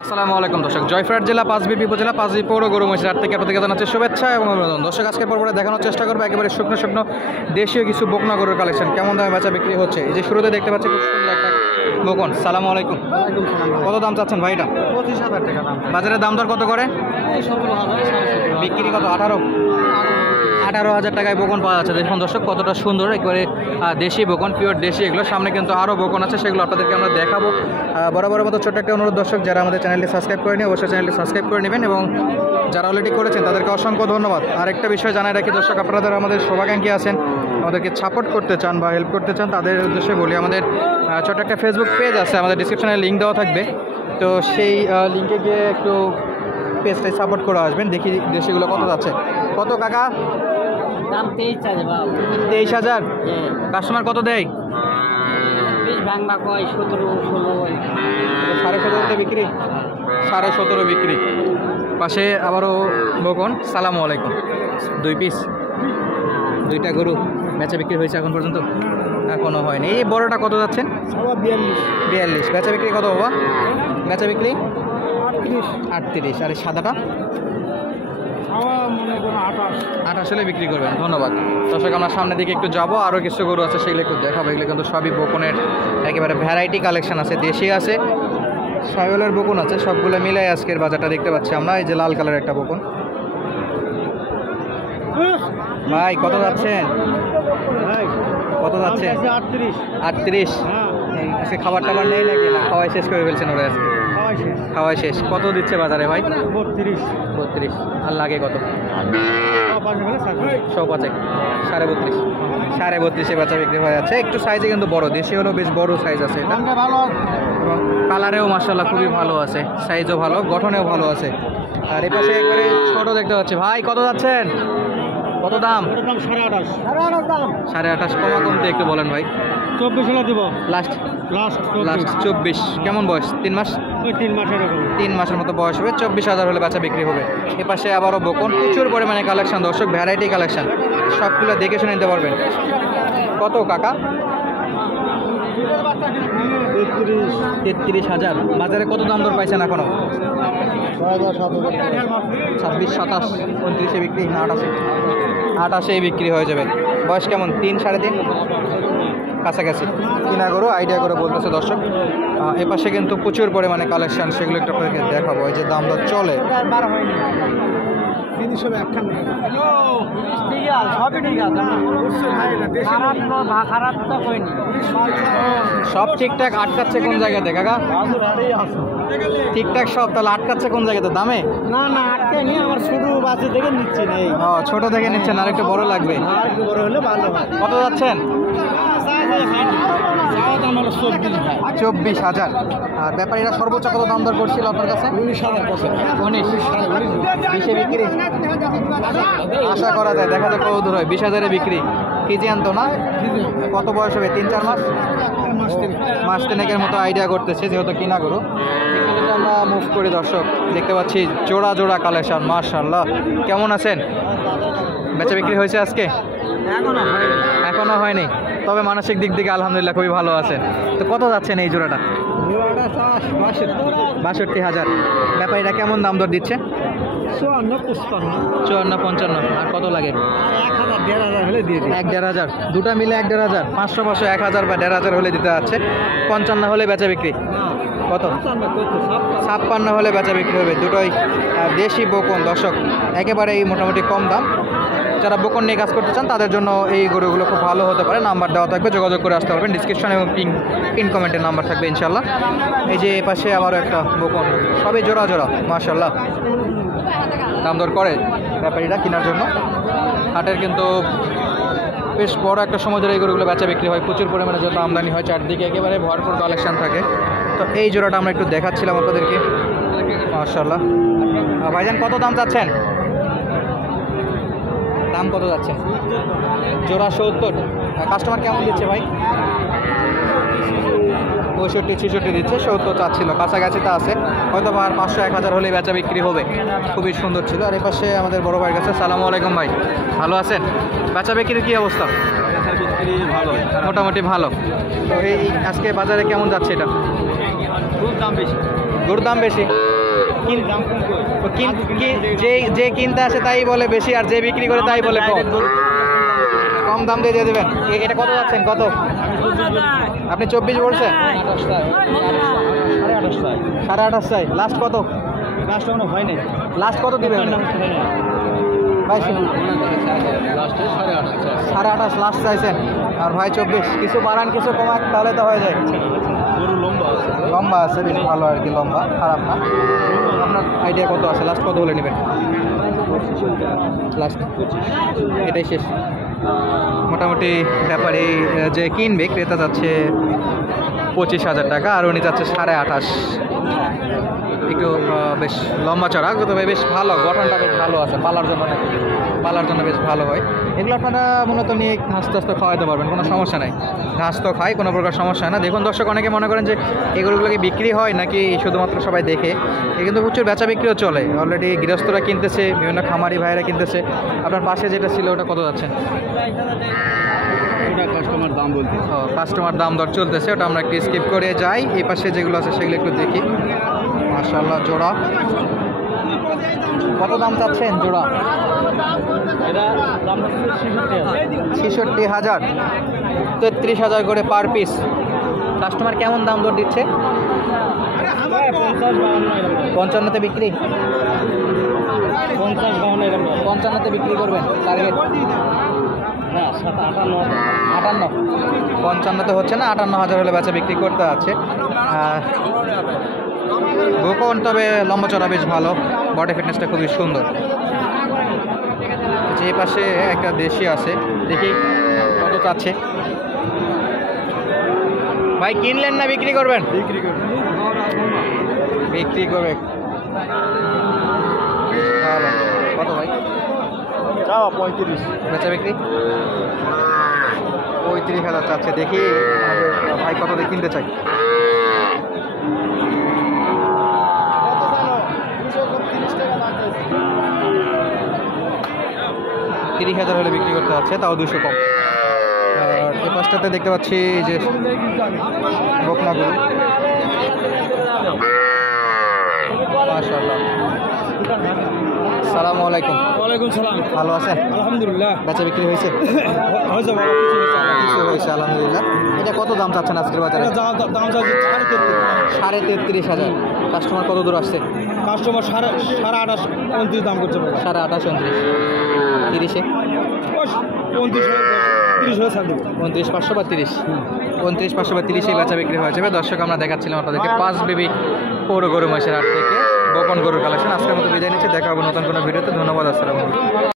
আসসালামু আলাইকুম দর্শক, জয়পুরহাট জেলা পাঁচবিবি উপজেলা পাঁচবি পৌর গরু মহিষের হাট থেকে আপনাদেরকে জানাচ্ছি শুভেচ্ছা এবং অভিনন্দন। দর্শক, আজকে পর্বটা দেখানোর চেষ্টা করবো একেবারে শুকনো শুকনো দেশীয় কিছু বকনা গরুর কালেকশন কেমন দামে বেচা বিক্রি হচ্ছে। এই যে শুরুতে দেখতে পাচ্ছি খুব সুন্দর একটা বকন। সালামু আলাইকুম। কত দাম চাচ্ছেন ভাই এটা? 25,000 টাকা দাম। বাজারের দাম দর কত করে? 17,000 বিক্রি কত? 18,000 টাকায় বকন পাওয়া যাচ্ছে। দেখুন দর্শক কতটা সুন্দর, একেবারে দেশি বকন, পিওর দেশি এগুলো। সামনে কিন্তু আরও বকন আছে, সেগুলো আপনাদেরকে আমরা দেখাবো। বরাবরের মতো ছোট্ট একটা অনুরোধ দর্শক, যারা আমাদের চ্যানেলটি সাবস্ক্রাইব করেনি অবশ্যই চ্যানেলটি সাবস্ক্রাইব করে নেবেন এবং যারা অলরেডি করেছেন তাদেরকে অসংখ্য ধন্যবাদ। আরেকটা বিষয় জানাই রাখি দর্শক, আপনারা আমাদের শুভাকাঙ্ক্ষী আছেন, আমাদেরকে সাপোর্ট করতে চান বা হেল্প করতে চান, তাদের উদ্দেশ্যে বলি আমাদের ছোট্ট একটা ফেসবুক পেজ আছে, আমাদের ডিসক্রিপশনে লিঙ্ক দেওয়া থাকবে। তো সেই লিঙ্কে গিয়ে একটু পেজটাই সাপোর্ট করে আসবেন। দেখি দেশিগুলো কত যাচ্ছে। কত কাকা? দাম 23,000 বাবা। 23,000। কাস্টমার কত দেয়? 20 ভাঙবা কয় 17, 16 17.5 বিক্রি, 17.5 বিক্রি। পাশে আবারও বকন। সালামু আলাইকুম। 2 পিস, 2টা গরু বেচা বিক্রি হয়েছে এখন পর্যন্ত? এখনও হয়নি। এই বড়টা কত যাচ্ছেন? 42। বেচা বিক্রি কত বাবা? বেচা বিক্রি 38। আর এই সাদাটা 28 হলে বিক্রি করবেন। ধন্যবাদ দর্শক, আমরা সামনের দিকে একটু যাবো, আরও কিছু গরু আছে সেগুলো একটু দেখাবো। এগুলো কিন্তু সবই বকনের একেবারে ভ্যারাইটি কালেকশন আছে, দেশি আছে, সাইওয়ালের বকন আছে, সবগুলো মিলাই আজকের বাজারটা দেখতে পাচ্ছি আমরা। এই যে লাল কালার একটা বকন। ভাই কত যাচ্ছেন? কত যাচ্ছে? 38। আজকে খাবার টাবার নেই নাকি? না খাওয়াই শেষ করে ফেলছেন ওরা আজকে? খাওয়াই শেষ। কত দিচ্ছে বাজারে ভাই? 32। আর লাগে কত? 105, 32.5 বাচ্চা বিক্রি হয়ে যাচ্ছে। একটু সাইজে কিন্তু বড়, দেশি হলেও বেশ বড় সাইজ আছে এটা, এবং কালারেও মাশাআল্লাহ খুবই ভালো আছে, সাইজও ভালো, গঠনেও ভালো আছে। আর এই পাশে একবারে ছোট দেখতে পাচ্ছি। ভাই কত যাচ্ছেন? কত দাম? 28.5। কমা কমতে একটু বলেন ভাই। 24 হলে দিব। লাস্ট 24। কেমন বয়স? 3 মাস? 3 মাসের মতো বয়স হবে। 24,000 হলে বেচা বিক্রি হবে। এপাশে আবারও বকন, প্রচুর পরিমাণে কালেকশন দর্শক, ভ্যারাইটি কালেকশন, সবগুলো দেখে শুনে নিতে পারবেন। কত কাকা? 33,000। বাজারে কত দাম দর পাইছেন এখনো? 26, 27, 29 বিক্রি না 28 বিক্রি হয়ে যাবে। বয়স কেমন? 3, 3.5 কাছাকাছি। কিনা গরু আইডিয়া করে বলতেছে দর্শক। এপাশে কিন্তু প্রচুর পরিমাণে কালেকশন, সেগুলো একটু আপনাদেরকে দেখাবো। এই যে দাম দর চলে, সব ঠিকঠাক আটকাচ্ছে কোন জায়গাতে কাকা? ঠিকঠাক সব, তাহলে আটকাচ্ছে কোন জায়গাতে? দামে? না আটকে নিয়ে আমার ছোট বাচ্চা দেখে নিচ্ছি না। ছোট দেখে নিচ্ছেন, আর একটু বড় লাগবে। বড় হলে ভালো হয়। কত যাচ্ছেন? 24,000। আর ব্যাপারীরা সর্বোচ্চ কত দাম দর করছিল আপনার কাছে? 19 বিক্রি আশা করা যায়, দেখা যাক কত দূর হয়। 20,000 বিক্রি। কেজি আনতো না? কত বয়স হবে? 3-4 মাস? মাস 3-এর মতো আইডিয়া করতেছে, যেহেতু কিনা গরু। একটু আমরা মুভ করি দর্শক, দেখতে পাচ্ছি জোড়া জোড়া কালেকশন। মাশাআল্লাহ, কেমন আছেন? বেচা বিক্রি হয়েছে আজকে? এখনো হয়নি, তবে মানসিক দিক থেকে আলহামদুলিল্লাহ খুবই ভালো আছেন। তো কত যাচ্ছেন এই জোড়াটা? 62,000। ব্যাপারীরা কেমন দাম দর দিচ্ছে? 54, 55। আর কত লাগে? 1,000 হলে দিয়ে দিই। 1,500। দুটা মিলে 1,500, 500, 1,000 বা 1,500 হলে দিতে যাচ্ছে। 55 হলে বেচা বিক্রি। কত? 56 হলে বেচা বিক্রি হবে। দুটোই দেশি বকন দর্শক, একেবারেই মোটামুটি কম দাম। যারা বকন নিয়ে কাজ করতে চান তাদের জন্য এই গরুগুলো খুব ভালো হতে পারে। নাম্বার দেওয়া থাকবে, যোগাযোগ করে আসতে পারবেন। ডিসক্রিপশন এবং পিন কমেন্টের নাম্বার থাকবে ইনশাল্লাহ। এই যে পাশে আবারও একটা বকন, সবই জোড়া জোড়া মাশাল্লাহ। দাম দর করে ব্যাপারীরা কেনার জন্য। হাটের কিন্তু বেশ বড় একটা সময় ধরে এই গরুগুলো বেচা বিক্রি হয়, প্রচুর পরিমাণে যত আমদানি হয়, চারদিকে একেবারে ভরপুর কালেকশন থাকে। তো এই জোড়াটা আমরা একটু দেখাচ্ছিলাম আপনাদেরকে মাশাল্লাহ। ভাইজান কত দাম চাচ্ছেন? দাম কত যাচ্ছে? জোড়া 70। কাস্টমার কেমন দিচ্ছে ভাই? 65, 66 দিচ্ছে। 70 চাচ্ছিল, কাছাকাছি তা আছে, হয়তো আর 500, 1,000 হলে বেচা বিক্রি হবে। খুবই সুন্দর ছিল। আর এপাশে আমাদের বড় ভাইয়ের কাছে। সালামু আলাইকুম ভাই, ভালো আছেন? বেচা বিক্রির কী অবস্থা? ভালো, মোটামুটি ভালো। তো এই আজকে বাজারে কেমন যাচ্ছে এটা? খুব দাম বেশি। গরুর দাম বেশি যে কিনতে আসে তাই বলে বেশি, আর যে বিক্রি করে তাই বলে কম। কম দাম দিয়ে দেবেন। এটা কত যাচ্ছেন, কত? আপনি 24 বলছেন? 28.5 চাই। লাস্ট কত? লাস্ট কত দিবেন ভাই? 28.5 লাস্ট চাইছেন, আর ভাই 24। কিছু বাড়ান কিছু কমান তাহলে তো হয়ে যায়। লম্বা আছে, বেশ ভালো আর কি, লম্বা খারাপ না। আপনার আইডিয়া কত আছে? লাস্ট কত হলে নেবেন? লাস্ট এটাই শেষ। মোটামুটি ব্যাপারে যে কিনবে ক্রেতা যাচ্ছে 25,000 টাকা, আর উনি যাচ্ছে 28.5। একটু বেশ লম্বা চড়া, তবে বেশ ভালো, গঠনটা বেশ ভালো আছে। পালার জন্য বেশ ভালো হয়। এগুলো আপনারা মূলত নিয়ে ঘাস টাস তো খাওয়াইতে পারবেন, কোনো সমস্যা নাই। ঘাস তো খায়, কোনো প্রকার সমস্যা হয় না। দেখুন দর্শক, অনেকে মনে করেন যে এগুলোগুলোকে বিক্রি হয় নাকি শুধুমাত্র সবাই দেখে, এ কিন্তু প্রচুর বেচা বিক্রিও চলে। অলরেডি গৃহস্থরা কিনতেছে, বিভিন্ন খামারি ভাইয়েরা কিনতেছে। আপনার পাশে যেটা ছিল ওটা কত যাচ্ছে? কাস্টমার দাম বলতে কাস্টমার দাম দর চলতেছে, ওটা আমরা একটু স্কিপ করে যাই। এই পাশে যেগুলো আছে সেগুলো একটু দেখি। মাশাআল্লাহ, জোড়া কত দাম চাচ্ছেন জোড়া? 66,000, 33,000 করে পার পিস। কাস্টমার কেমন দাম দর দিচ্ছে? 55-তে বিক্রি। 55-তে বিক্রি করবেন টার্গেট? 58। 55-তে হচ্ছে না, 58,000 হলে বেচা বিক্রি করতে আছে। গোপন, তবে লম্বা চড়া বেশ ভালো, বডি ফিটনেসটা খুবই সুন্দর। যে পাশে একটা দেশি আছে, দেখি কত চাচ্ছে। ভাই কিনলেন না বিক্রি করবেন? বিক্রি করবে। কত ভাই? 35। বেচা বিক্রি 35,000 চাচ্ছে। দেখি ভাই কত দিয়ে কিনতে চাই। 30,000 হলে বিক্রি করতে হচ্ছে, তাও 200 কম। আর এই পাশটাতে দেখতে পাচ্ছি যে বকনাগুলো। মাশাআল্লাহ। আসসালামু আলাইকুম। ওয়ালাইকুম সালাম। ভালো আছেন? আলহামদুলিল্লাহ। বেচা বিক্রি হয়েছে? কিছু হয়েছে আলহামদুলিল্লাহ। এটা কত দাম চাচ্ছেন আজকের বাজারে? দাম চাচ্ছি 33,500। কাস্টমার কত দূর আসছে? কাস্টমার 28.5-29 দাম করছে। 28.5, 29, 30-এ 29,500 বা 30। 29,500 বা 30-এ বেচা বিক্রি হয়ে যাবে। দর্শক, আমরা দেখাচ্ছিলাম আপনাদেরকে 5 বেবি পৌর গরু মাসের হাট থেকে বকন গরুর কালেকশন। আজকের মতো বিদায় নিচ্ছি, দেখা হবে নতুন কোনো ভিডিওতে। ধন্যবাদ, আসসালামু আলাইকুম।